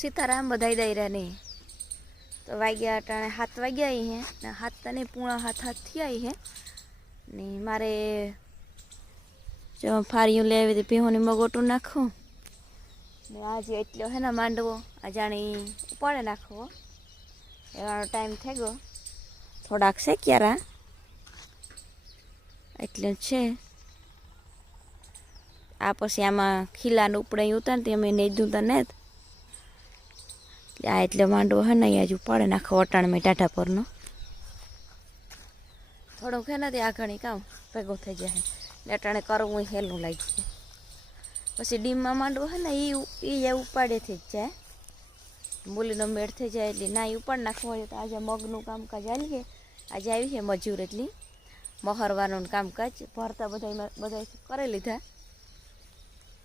સીતારામ બધાઈ નહીં. તો વાગ્યા અટાણે હાથ વાગ્યા આવી હે ને હાથ તને પૂણા હાથ હાથ થયા હે ને મારે જો ફારીયું લેવી હતી પીહોની મગોટું નાખું. ને આજે એટલો હે ને માંડવો, આ જાણી ઉપાડે નાખવો. એવાનો ટાઈમ થઈ ગયો. થોડાક છે ક્યારા. એટલે છે. આ પછી આમાં ખીલાનું ઉપડે ઉતારતી, અમે નહીં ધૂતા ને આ એટલે માંડવો હે ને અહીંયા જ ઉપાડે નાખો વટાણ મેં ટાટા પરનો. થોડુંક હે નથી આ ઘણી કામ ભેગો થઈ જાય ને અટાણે કરવું હેલું લાગી જાય. પછી ડીમમાં માંડવો હે ને એ એ ઉપાડેથી જ જાય. મૂલીનો મેળ થઈ જાય એટલે ના એ ઉપાડ નાખવો હોય તો આજે મગનું કામકાજ હાલીએ. આજે આવી છે મજૂર એટલી. મહરવાનું કામકાજ. ભરતા બધા બધા કરી લીધા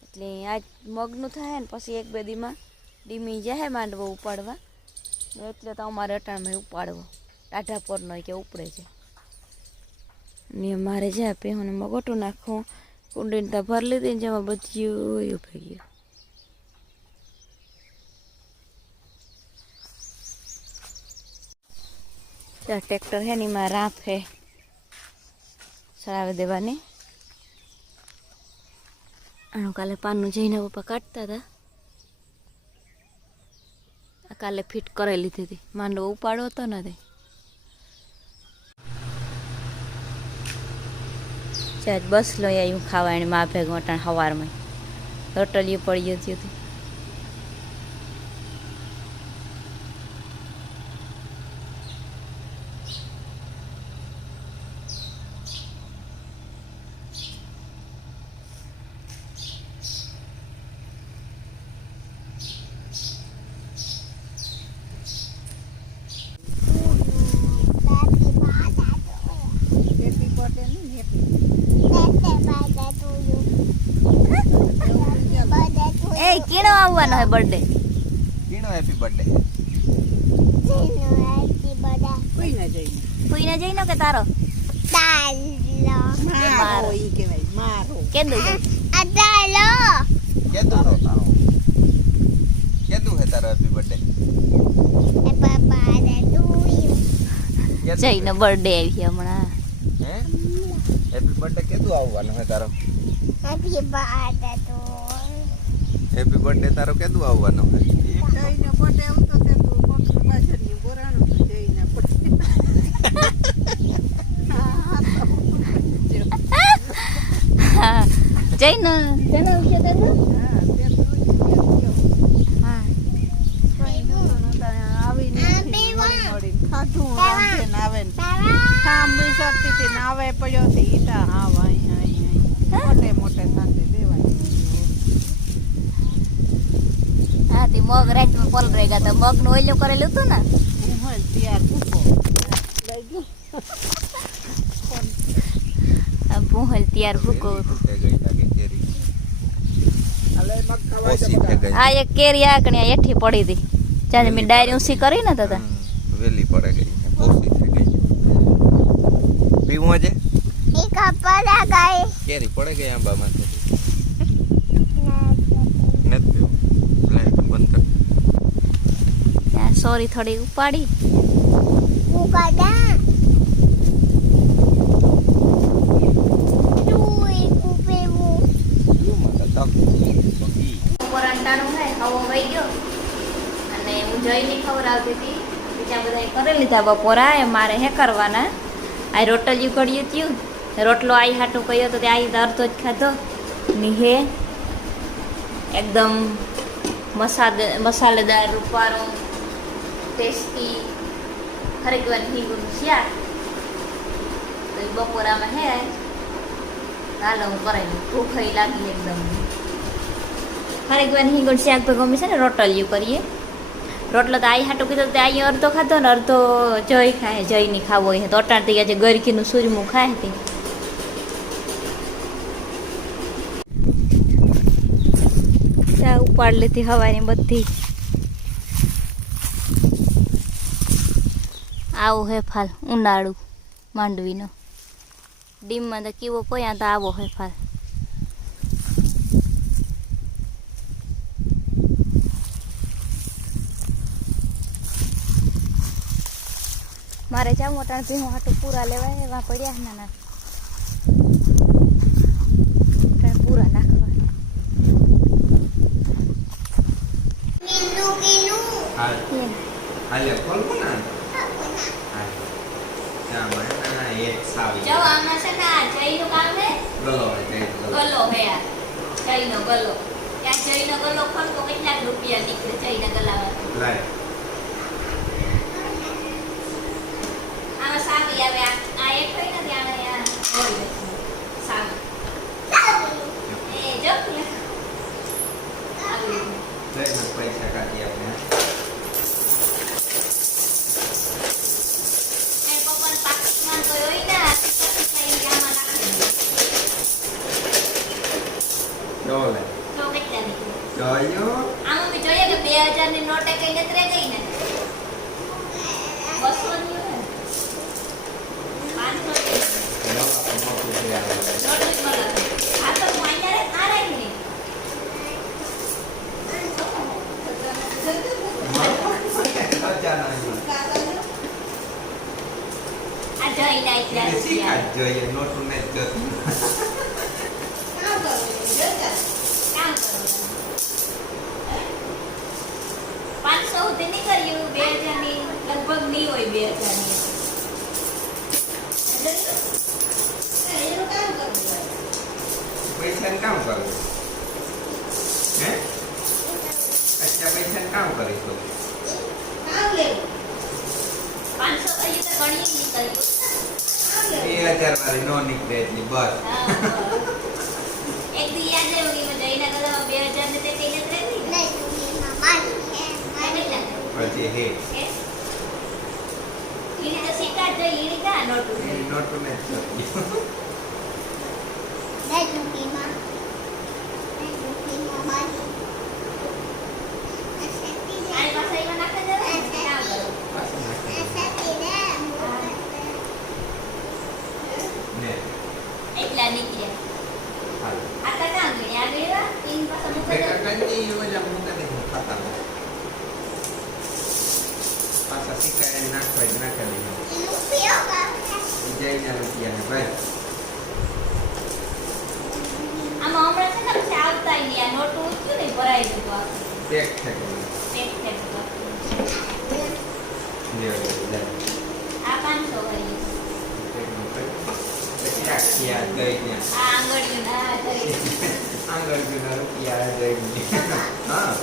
એટલે આજ મગનું થાય ને પછી એક બે દીમાં ડીમી જાય માંડવો ઉપાડવા? એટલે તો અમારે અટાણમાં ઉપાડવો ટાઢા પરનો કે ઉપડે છે. ને મારે જ્યાં પેહોને મગોટું નાખું, કુંડીને ત્યાં ભરી લીધી ને જેમાં બધું ઊભી ગયું. ટ્રેક્ટર હે ને એમાં રાફ હે. ચડાવી દેવાની. આનું કાલે પાનનું જઈને પપ્પા કાઢતા હતા. કાલે ફિટ કરાવી લીધી હતી. માંડવો ઉપાડો હતો નથી. બસ લઈ આવ્યું એને મા ભેગું અટાણ સવારમાં રોટલીઓ પડી જતી હતી. એ કેનો આવવાનો હે બર્થડે કીનો હેપી બર્થડે કોઈને જઈનો. કે તારો? મારો ઈ કહેવાય મારો. કેદું કેદું નો તારો? કેદું હે તારો હેપી બર્થડે જઈનો બર્થડે આવી છે હમણાં. હે? હેપી બર્થડે કેદું આવવાનું હે તારો? હેપી બર્થડે તો તે તું બર્થડે તારો કેદું આવવાનો જઈને જન્મ છે તેનો હા તે તું જ ગયો હા કઈ નહોતું નહોતા આવીને નથી વળી વળી ખાધું રાંધે ને આવે ને ખાંભી સરતી હતી ને આવે પડ્યો હતી ઈટા હા ભાઈ હાઈ હાઈ મોટે મોટે સાથે દેવાય હા તે મગ રાતમાં પલ તો મગનું ઓઈલું કરેલું હતું ને? હું તિયાર ત્યાર ભૂકો લઈ આ ભૂહલ ત્યાર ભૂકો કેરી આકણી આ એક કેરી આકણી એઠી પડી હતી. જ્યારે મેં ડાયરી ઊંચી કરી ને તો વેલી પડે ગઈ. ઓછી થઈ ગઈ. છે પીવું છે કેરી પડે ગઈ આંબામાં નથી પીવું લે બંધ કર ત્યાં થોડી ઉપાડી. ઉપર અંટાણું હે હવો વહી ગયો. અને હું જઈને ખવડાવતી હતી બીજા બધા કરી લીધા બપોરા એ મારે હે કરવાના. આ રોટલી ઉકળ્યું ત્યું રોટલો આઈ હાટું કહ્યો તો તે આઈ અડધો જ ખાધો. નિહે એકદમ મસાલે મસાલેદાર રૂપારો. ટેસ્ટી ખરેખર હિંગનું શાક તો એ બપોરામાં હે હાલો હું કરાવી ભૂખ લાગી એકદમ ખરેખર હિંગુણ શાક તો ગમે છે ને રોટલિયું કરીએ રોટલો તો આઈ હાટું કીધું તે આઈ અડધો ખાધો ને અડધો જય ખાય જય નહીં ખાવો હોય તો અટાણ થઈ ગયા છે ગરકીનું સૂરમું ખાય તે ઉપાડ લીધી હવાની બધી આવો હે ફાલ ઉનાળું માંડવીનો. ડીમમાં તો કીવો પોયા તો આવો હે ફાલ. મારે જાવું ત્રણ ભીનું હાટું પૂરા લેવાય એવા પડ્યા ના ના Alia, ¿cuál una? એક સાવી જો આમાં છે ને આ જઈનું કામ હે ગલો હોય જઈ ગલો. હે આ. ગલો. ત્યાં જઈનો ગલો રૂપિયા નીકળે ગલામાં. લાય. આમાં સાવી આવે આ એક હોય ને ત્યાં આ હોય. સાવી એ જો આવી પૈસા કાઢી જોયું આમાં બી જોઈએ કે બે હજારની નોટે કઈ નથી રહી ગઈ ને. બસો ની આ નોટ આ આ આ જોઈએ? નોટું જ કામ કરો. પાંચસો સુધી નહીં કર્યું બે હજાર લગભગ નહીં હોય બે હજારની કામ કરવું પૈસા ને કામ કરવું હે? અચ્છા પૈસા ને કામ કરીશું કામ લેવું. પાંચસો હજી તો ગણીએ નહીં બે હજાર વાળી નો નીકળે એટલી બસ. એક દી યાદ આવ્યું કે મેં જઈને બે હજાર ને તે કઈ નથી રહેતી ને આ પછી હે. ઈને તો સિક્કા જ જોઈએ ઈને નોટું છે નોટું ને જ જોતું આની પાસે એમાં નાખે જરા ને કામ કરો પાછું નાખી ને એટલા નીકળ્યા હાલ આ તો ક્યાં ગણ્યા આ ગણ્યા એની પાસે મૂકે ભેગા છે. કરી ઓલા મૂકે દે ખાતા પાછા સિક્કા એને નાખવા જ નાખી દીધા જઈને રૂપિયા ભાઈ આમાં હમણાં છે ને પછી આવતા ય નહીં આ નોટું ઊંચું ને ભરાઈ દીધું આખું ટેક ટેક પેક થઈ ગયું લે લે આ પાંચસો જુના રૂપિયા હા.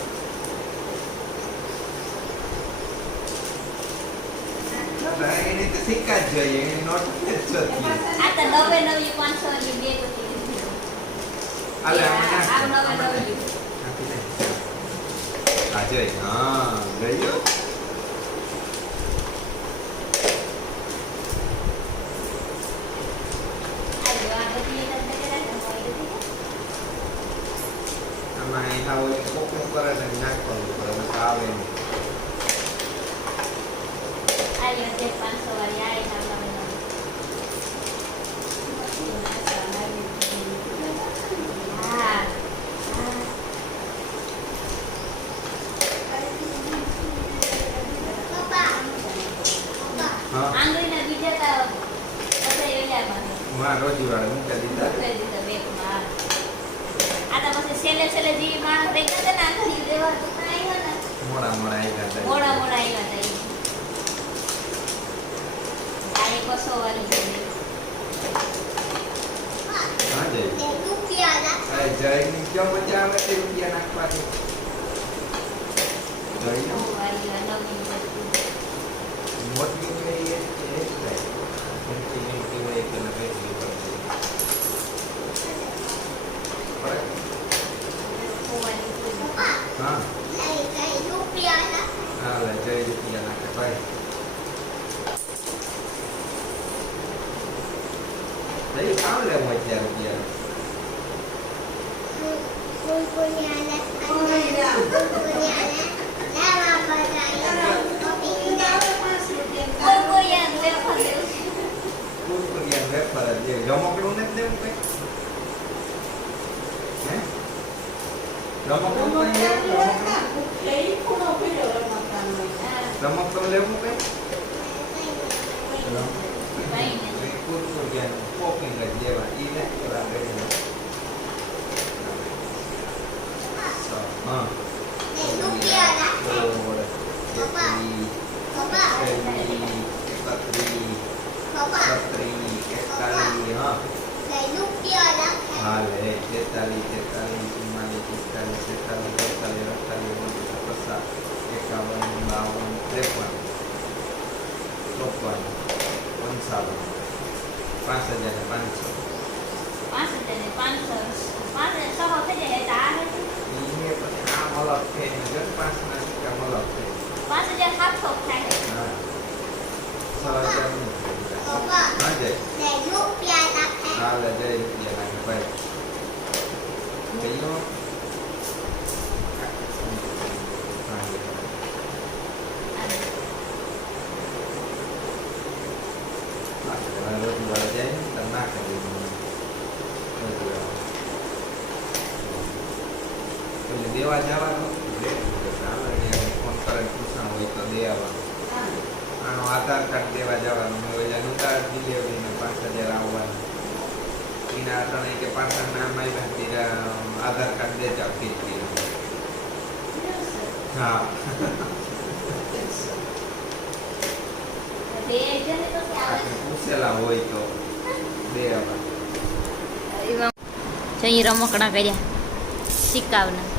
એને તો સિક્કા જ જોઈએ એને નોટ જ જોતી આ તો નવે નવી પાંચસો ની બે તો હાલે આ નવે નવી આ જોઈ હા ગયું આ જો આ બધી એક જ જગ્યાએ રાખે, મોઈ નથી. આમાં અહીં આવો ફોકસ કરે ને નાખવાનું પડે નકર આવે નહીં આ લ્યો જે પાંચસો વાળી આ એક આ નવે નવી. હા હા હા આંગળીના બીજા તો બધા વેલામાં માં રોજી વાળા મૂકી દીધા કરી દીધા બેગમાં. આ તો પછી છેલ્લે છેલ્લે જે માણસ રહી ગયા હતા ને આંગળી લેવા તો કાંઈ આવ્યા ને. મોડા મોડા આવ્યા હતા મોડા મોડા આવ્યા હતા એક બસો વાળી છે. હા જય. રૂપિયા જય ની કેમ મજા આવે તે રૂપિયા નાખવાની? જયનો? બહુ વાળી આ નવી વસ્તુ. મોટી હોય એ એ જ થાય મોટી મોટી હોય કે ના બેસી પડે બહુ વાળી વસ્તુ. હા હા લે જય રૂપિયા નાખે ભાઈ જય કામ લેવું અત્યારે રૂપિયા કોરિયાનું વેફર લેવું છે. કુરકુરિયા વેફર જ લેવું રમકડું નથી લેવું કઈ હે રમકડું કઈ લેવું રમકડું હા. રમકડું લેવું કઈ ભાઈને એ પૂછું જ્યાં પોકિંગ જ જેવા ઈ ને થોડા બેને હા સોળ એકવીસ એકત્રીસ છત્રીસ એકતાલીસ હા હાલે તેતાલીસ તેતાલીસ ચુમ્માલીસ પિસ્તાલીસ છેતાલીસ બેતાલીસ અડતાલીસ ઓગણપચાસ પચાસ એકાવન બાવન ત્રેપન ચોપન પંચાવન પાંચ હજાર ને પાંચસો પાંચ હજાર ને પાંચસો પાંચ હજાર સો થઈ જાય આ નથી પછી આમ અલગ થઈને જો પાંચ ના સિક્કા અલગ થઈ પાંચ હજાર સાતસો થાય છ હા જય રૂપિયા લાગે ભાઈ દેવા જવાનું ફોન કરે પૂછવાનું હોય તો દે આવવાનું આનો આધાર કાર્ડ દેવા જવાનું હોય એનું કાર્ડ ડિલિવરીને પાંચ હજાર આવવાનું એના અટાણે કે પાછળ નામ આવ્યા ત્યારે આધાર કાર્ડ દે જાવ કીધી હા બે હજાર તો આપણે પૂછેલા હોય તો દે આવવાનું જઈ રમકડા કર્યા સિક્કાવના